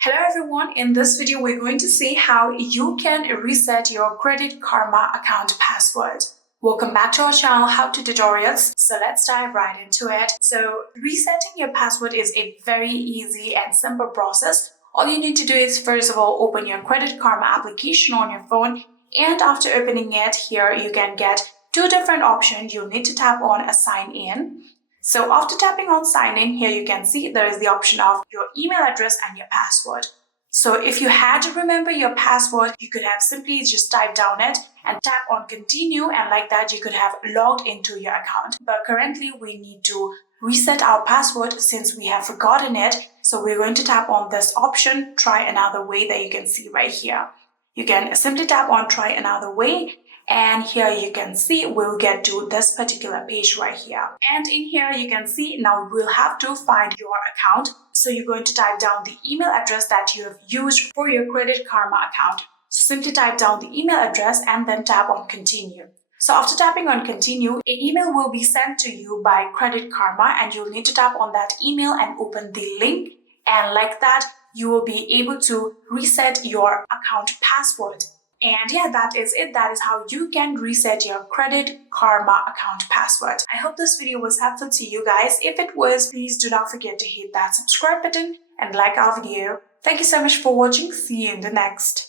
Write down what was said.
Hello everyone, in this video we're going to see how you can reset your Credit Karma account password. Welcome back to our channel, How To Tutorials. So let's dive right into it. So resetting your password is a very easy and simple process. All you need to do is first of all open your Credit Karma application on your phone, and after opening it, here you can get two different options. You'll need to tap on a sign in. So after tapping on sign in, here you can see there is the option of your email address and your password. So if you had to remember your password, you could have simply just typed down it and tap on continue, and like that you could have logged into your account. But currently we need to reset our password since we have forgotten it. So we're going to tap on this option, try another way, that you can see right here. You can simply tap on try another way. And here you can see we'll get to this particular page right here. And in here you can see now we'll have to find your account. So you're going to type down the email address that you have used for your Credit Karma account. So simply type down the email address and then tap on continue. So after tapping on continue, an email will be sent to you by Credit Karma, and you'll need to tap on that email and open the link. And like that, you will be able to reset your account password. And yeah, that is it. That is how you can reset your Credit Karma account password. I hope this video was helpful to you guys. If it was, please do not forget to hit that subscribe button and like our video. Thank you so much for watching. See you in the next.